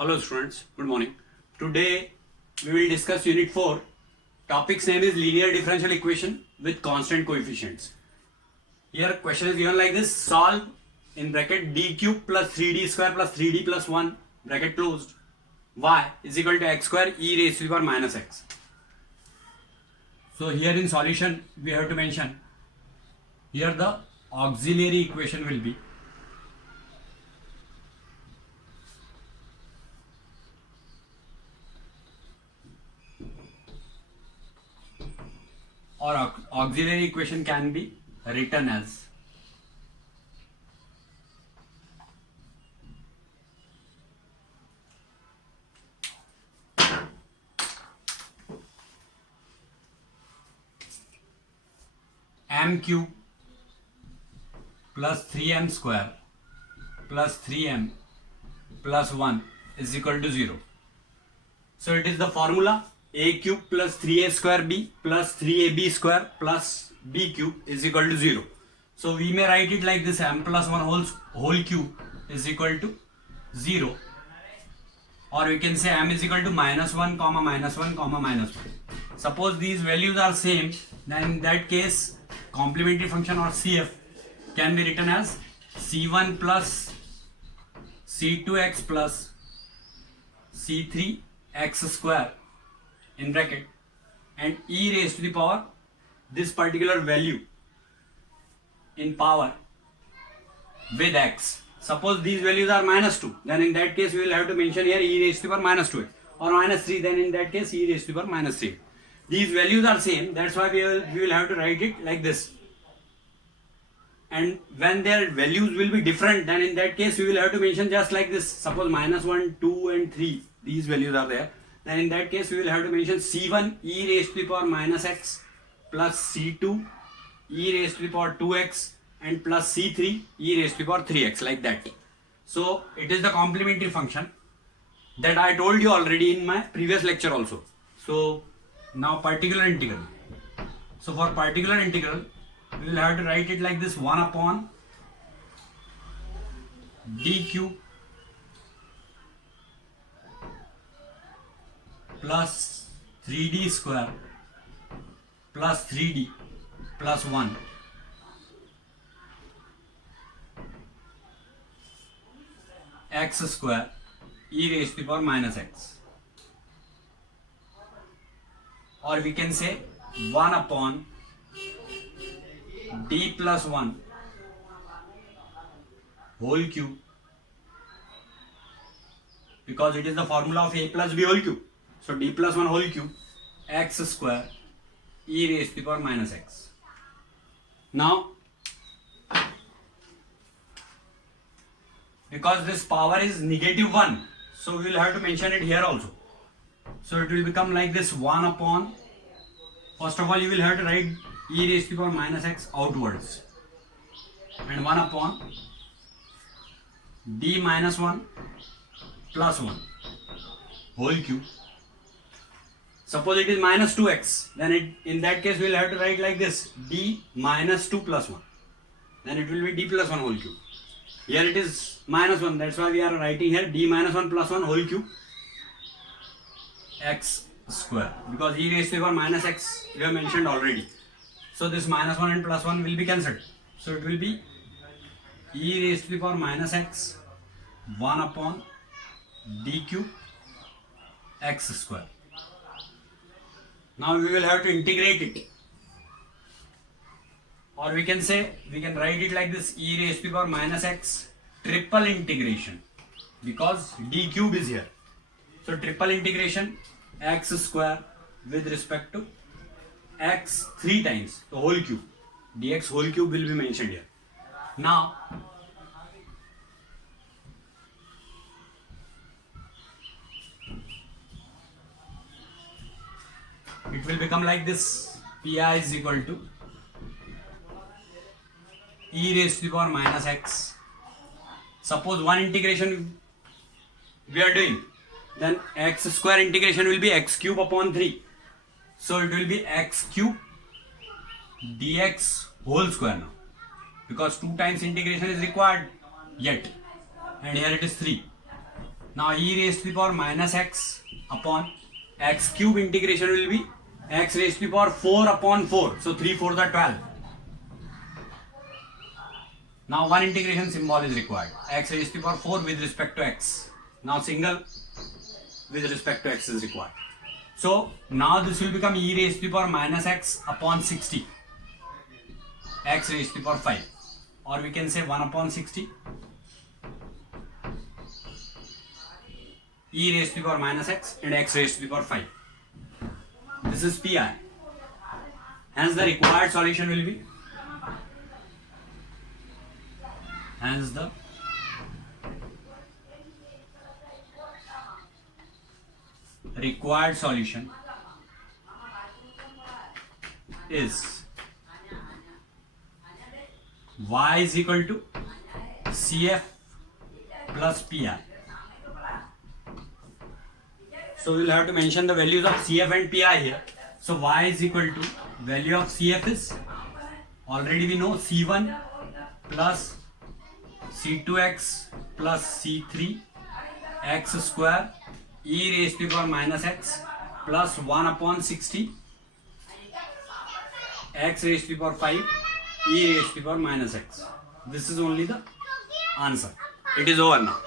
Hello students, good morning. Today we will discuss unit 4. Topic's name is linear differential equation with constant coefficients. Here question is given like this: solve in bracket d cube plus 3d square plus 3d plus 1 bracket closed y is equal to x square e raised to the power minus x. So here in solution we have to mention here the auxiliary equation will be or auxiliary equation can be written as m cube plus 3m square plus 3m plus 1 is equal to 0. So it is the formula a cube plus 3a square b plus 3ab square plus b cube is equal to 0. So we may write it like this: m plus 1 whole cube is equal to 0, or we can say m is equal to minus 1 comma minus 1 comma minus 1. Suppose these values are same, then in that case complementary function or CF can be written as c1 plus c2x plus c3x square in bracket and e raised to the power this particular value in power with x. Suppose these values are minus 2, then in that case we will have to mention here e raised to the power minus 2x, or minus 3, then in that case e raised to the power minus 3. These values are same, that's why we will have to write it like this. And when their values will be different, then in that case we will have to mention just like this. Suppose minus 1, 2 and 3, these values are there. Then in that case we will have to mention c1 e raised to the power minus x plus c2 e raised to the power 2x and plus c3 e raised to the power 3x, like that. So it is the complementary function that I told you already in my previous lecture also. So now particular integral. So for particular integral we will have to write it like this: 1 upon d cube plus 3d square plus 3d plus 1 x square e raised to the power minus x, or we can say 1 upon d plus 1 whole cube, because it is the formula of a plus b whole cube. So d plus 1 whole cube x square e raised to the power minus x. Now because this power is negative 1, so we will have to mention it here also. So it will become like this: 1 upon, first of all you will have to write e raised to the power minus x outwards, and 1 upon d minus 1 plus 1 whole cube. Suppose it is minus 2x, then in that case we will have to write like this: d minus 2 plus 1, then it will be d plus 1 whole cube. Here it is minus 1, that's why we are writing here d minus 1 plus 1 whole cube x square, because e raised to the power minus x we have mentioned already. So this minus 1 and plus 1 will be cancelled. So it will be e raised to the power minus x 1 upon d cube x square. Now we will have to integrate it, or we can say, we can write it like this: e raised to the power minus x triple integration, because d cube is here. So triple integration x square with respect to x 3 times the whole cube, dx whole cube will be mentioned here. Now it will become like this: pi is equal to e raised to the power minus x. Suppose one integration we are doing, then x square integration will be x cube upon 3. So it will be x cube dx whole square now, because 2 times integration is required yet, and here it is 3. Now e raised to the power minus x upon x cube integration will be x raised to the power 4 upon 4. So 3 4s are 12. Now one integration symbol is required. X raised to the power 4 with respect to x. Now single with respect to x is required. So now this will become e raised to the power minus x upon 60. X raised to the power 5. Or we can say 1 upon 60. E raised to the power minus x and x raised to the power 5. This is pi. Hence the required solution will be, hence the required solution is y is equal to CF plus pi. So we will have to mention the values of CF and pi here. So y is equal to, value of CF is, already we know, C1 plus C2x plus C3 x square e raised to the power minus x plus 1 upon 60 x raised to the power 5 e raised to the power minus x. This is only the answer. It is over now.